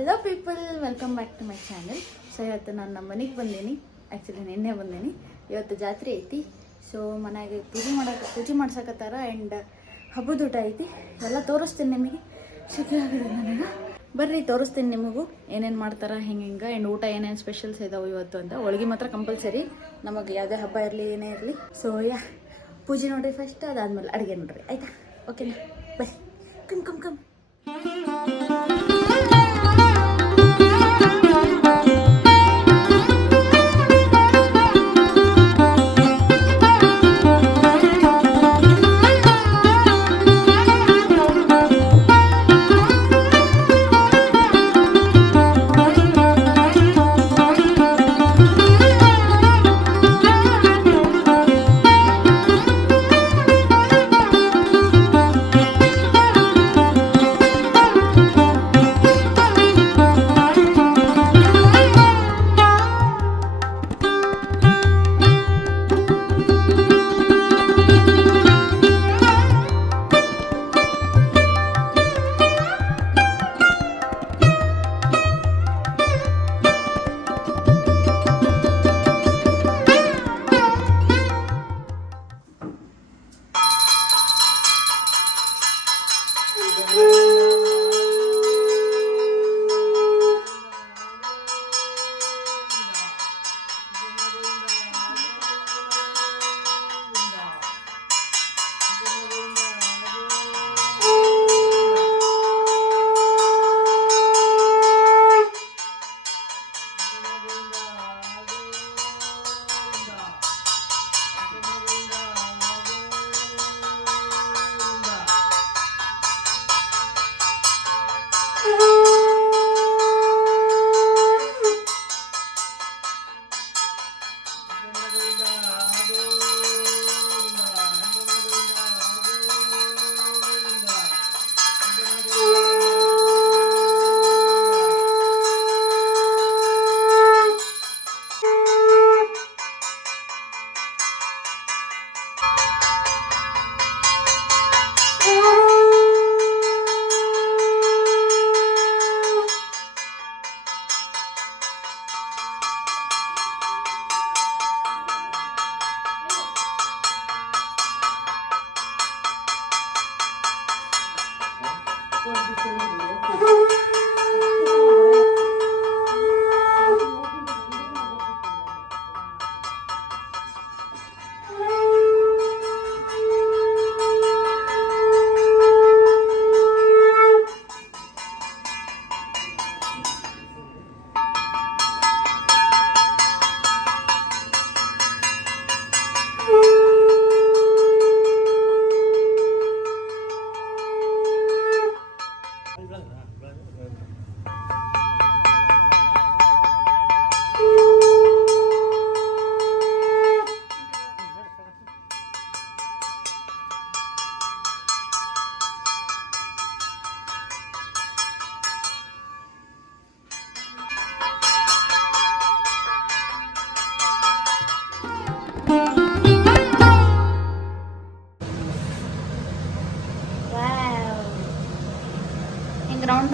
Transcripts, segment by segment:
Hello people, welcome back to my channel. So ಇವತ್ತು ನಾನು ನಮ್ಮ ಮನೆಗೆ ಬಂದೀನಿ. ಆ್ಯಕ್ಚುಲಿ ನಿನ್ನೆ ಬಂದೀನಿ. ಇವತ್ತು ಜಾತ್ರೆ ಐತಿ. ಸೊ ಮನೆಗೆ ಪೂಜೆ ಮಾಡ್ಸಕತ್ತಾರ ಆ್ಯಂಡ್ ಹಬ್ಬದ ಊಟ ಐತಿ. ಎಲ್ಲ ತೋರಿಸ್ತೀನಿ ನಿಮಗೆ. ಶುಕ್ರ ಆಗಿದೆ ನನಗೆ. ಬರ್ರಿ ತೋರಿಸ್ತೀನಿ ನಿಮಗೂ ಏನೇನು ಮಾಡ್ತಾರೆ ಹೆಂಗೆ ಆ್ಯಂಡ್ ಊಟ ಏನೇನು ಸ್ಪೆಷಲ್ಸ್ ಇದಾವೆ ಇವತ್ತು ಅಂತ. ಹೋಳ್ಗೆ ಮಾತ್ರ ಕಂಪಲ್ಸರಿ ನಮಗೆ ಯಾವುದೇ ಹಬ್ಬ ಇರಲಿ ಏನೇ ಇರಲಿ. ಸೊ ಪೂಜೆ ನೋಡ್ರಿ ಫಸ್ಟ್, ಅದಾದ್ಮೇಲೆ ಅಡುಗೆ ನೋಡ್ರಿ, ಆಯಿತಾ? ಓಕೆನಾ? ಬೈ. ಕಮ್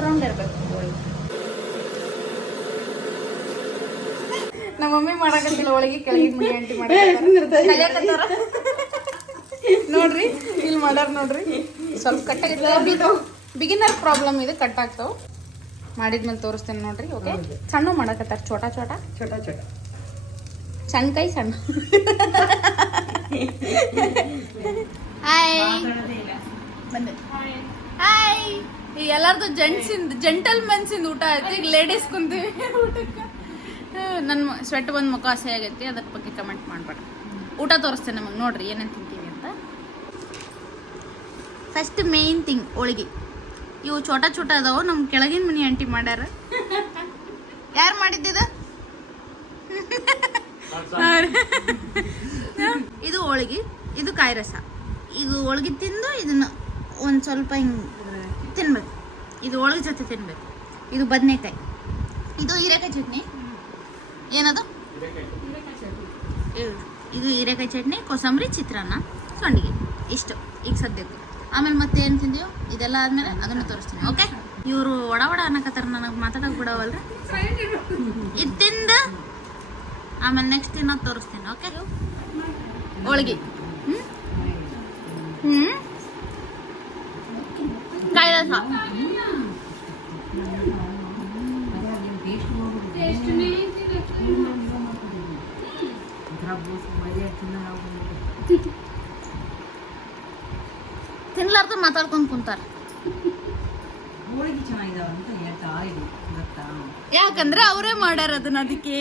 ರೌಂಡ್ ಇರ್ಬೇಕು. ನಮ್ಮ ಮಮ್ಮಿ ಮಾಡಕತ್ತಿಲ್ಲ ಹೋಳಿಗೆ, ಕೆಳಗಿನ ಮನೆ ಆಂಟಿ ಮಾಡಕತ್ತಾರ ನೋಡ್ರಿ. ಇಲ್ಲಿ ಮಾಡ್ಯಾರ ನೋಡ್ರಿ. ಸ್ವಲ್ಪ ಕಟ್ಟಾಗಿತ್ತು, ಬಿಗಿನರ್ ಪ್ರಾಬ್ಲಮ್ ಇದು, ಕಟ್ ಆಗ್ತಾವ. ಮಾಡಿದ್ಮೇಲೆ ತೋರಿಸ್ತೇನೆ ನೋಡ್ರಿ. ಓಕೆ, ಸಣ್ಣ ಮಾಡಕತ್ತಾರ, ಚೋಟ ಸಣ್ಣ ಕೈ ಸಣ್ಣ. Hi hi. ಈಗ ಎಲ್ಲಾರ್ದು ಜೆಂಟಲ್ ಮೆನ್ಸಿಂದ ಊಟ ಆಯ್ತು. ಈಗ ಲೇಡೀಸ್ ಕುಂತೀವಿ ಊಟಕ್ಕೆ. ನನ್ನ ಸ್ವೆಟ್ ಬಂದು ಮುಖ ಹಸಿ ಆಗೈತಿ, ಅದ್ರ ಬಗ್ಗೆ ಕಮೆಂಟ್ ಮಾಡ್ಬೇಡ. ಊಟ ತೋರಿಸ್ತೇನೆ ನಮಗೆ, ನೋಡ್ರಿ ಏನೇನು ತಿಂತೀವಿ ಅಂತ. ಫಸ್ಟ್ ಮೇನ್ ಥಿಂಗ್ ಹೋಳಿಗೆ. ಇವು ಚೋಟ ಅದಾವು, ನಮ್ಮ ಕೆಳಗಿನ ಮನೆ ಆಂಟಿ ಮಾಡ್ಯಾರ. ಯಾರು ಮಾಡಿದ್ದಿದ? ಇದು ಹೋಳಿಗೆ, ಇದು ಕಾಯಿ ರಸ. ಇದು ಹೋಳಿಗೆ ತಿಂದು ಇದನ್ನ ಒಂದು ಸ್ವಲ್ಪ ಹಿಂಗೆ ತಿನ್ಬೇಕು. ಇದು ಹೋಳಿಗೆ ಜೊತೆ ತಿನ್ಬೇಕು. ಇದು ಬದನೆಕಾಯಿ, ಇದು ಹೀರೆಕಾಯಿ ಚಟ್ನಿ. ಏನದು? ಇದು ಹೀರೆಕಾಯಿ ಚಟ್ನಿ, ಕೋಸಂಬರಿ, ಚಿತ್ರಾನ್ನ, ಸಂಡಿಗೆ. ಇಷ್ಟು ಈಗ ಸದ್ಯಕ್ಕೆ. ಆಮೇಲೆ ಮತ್ತೆ ಏನು ತಿಂದೀವೋ ಇದೆಲ್ಲ ಆದಮೇಲೆ ಅದನ್ನು ತೋರಿಸ್ತೀನಿ. ಓಕೆ, ಇವರು ಒಡ ಒಡ ಅನ್ನಕತ್ತಾರ, ನನಗೆ ಮಾತಾಡಕ್ ಬಿಡವಲ್ರಿ. ಇದು ತಿಂದು ಆಮೇಲೆ ನೆಕ್ಸ್ಟ್ ಇನ್ನೊಂದು ತೋರಿಸ್ತೀನಿ. ಓಕೆ, ಹೋಳ್ಗಿ. ಕಾಯ್ದ ತಿನ್ಲಾರ್ದ ಮಾತಾಡ್ಕೊಂಡ್ ಕುಂತಾರ. ಯಾಕಂದ್ರೆ ಅವರೇ ಮಾಡ್ಯಾರ ಅದನ್ನ, ಅದಕ್ಕೆ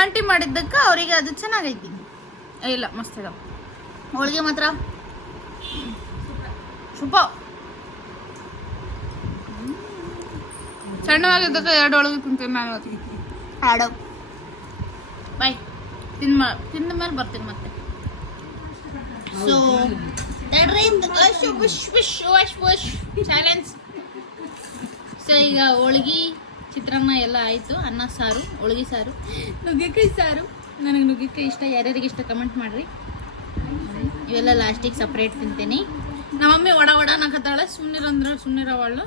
ಆಂಟಿ ಮಾಡಿದ್ದಕ್ಕ ಅವರಿಗೆ ಅದು ಚೆನ್ನಾಗೈತಿ. ಇಲ್ಲ, ಮಸ್ತ್ ಇದಾವ ಹೋಳಿಗೆ ಮಾತ್ರ ಸೂಪರ್. ಸಣ್ಣವಾಗಿದ್ದಕ್ಕ 2 ಹೋಳಿಗೆ ತಿಂತೀನಿ ನಾನು. ಆಡೋ ಬಾಯ್, ತಿಂದ ಮೇಲೆ ಬರ್ತೀನಿ ಮತ್ತೆ. So challenge. ಸೊ ಈಗ ಹೋಳ್ಗಿ, ಚಿತ್ರಾನ್ನ ಎಲ್ಲ ಆಯಿತು. ಅನ್ನ ಸಾರು, ಹೋಳ್ಗಿ ಸಾರು, ನುಗ್ಗೆಕಾಯಿ ಸಾರು. ನನಗೆ ನುಗ್ಗೆಕಾಯಿ ಇಷ್ಟ, ಯಾರ್ಯಾರಿಗೆ ಇಷ್ಟ ಕಮೆಂಟ್ ಮಾಡಿರಿ. ಇವೆಲ್ಲ ಲಾಸ್ಟಿಗೆ ಸಪ್ರೇಟ್ ತಿಂತೀನಿ. ನಮ್ಮಮ್ಮಿ ಒಡ ಒಡ ಅನ್ನಕತ್ತಾಳೆ, ಸುಮ್ಮನಿರಂದ್ರೆ ಸುಮ್ಮನಿರವಳು.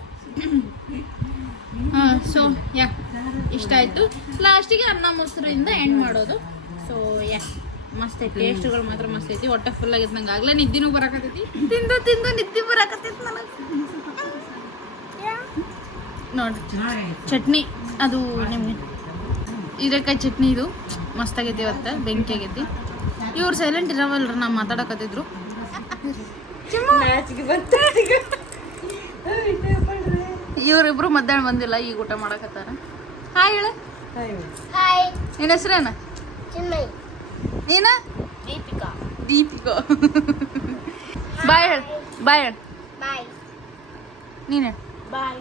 ಸೊ ಯಾ ಇಷ್ಟ ಆಯಿತು. ಲಾಸ್ಟಿಗೆ ಅನ್ನ ಮೊಸರಿಂದ ಎಂಡ್ ಮಾಡೋದು. ಸೊ ಯಾ ಮಸ್ತ್ ಐತಿ, ಟೇಸ್ಟ್ಗಳು ಮಾತ್ರ ಮಸ್ತ್ ಐತಿ. ಹೊಟ್ಟೆ ಫುಲ್ ಆಗಿದ್ದಂಗೆ ಆಗಲೇ ನಿದ್ದಿನೂ ಬರಾಕತ್ತೈತಿ. ತಿಂದು ತಿಂದು ನಿದ್ದೆ ಬರಾಕತ್ತೈತಿ ನನಗೆ. ನೋಡಿ ಚಟ್ನಿ, ಅದು ನಿಮಗೆ ಹೀರೆಕಾಯಿ ಚಟ್ನಿ, ಇದು ಮಸ್ತ್ ಆಗೈತಿ. ಇವತ್ತು ಬೆಂಕಿ ಆಗೈತಿ. ಇವ್ರು ಸೈಲೆಂಟ್ ಇರವಲ್ರಿ, ನಾ ಮಾತಾಡಕತ್ತಿದ್ರು. ಇವರಿಬ್ರು ಮಧ್ಯಾಹ್ನ ಬಂದಿಲ್ಲ, ಈಗ ಊಟ ಮಾಡಕತ್ತಾರ. ಹಾಯ್ ಹೇಳ. ನಿನ್ನ ಹೆಸ್ರೇನ? ನೀನ? ದೀಪಿಕಾ. ಬಾಯ್ ಹೇಳ. ಬಾಯ್ ಹೇಳ. ನೀನು? ಬಾಯ್.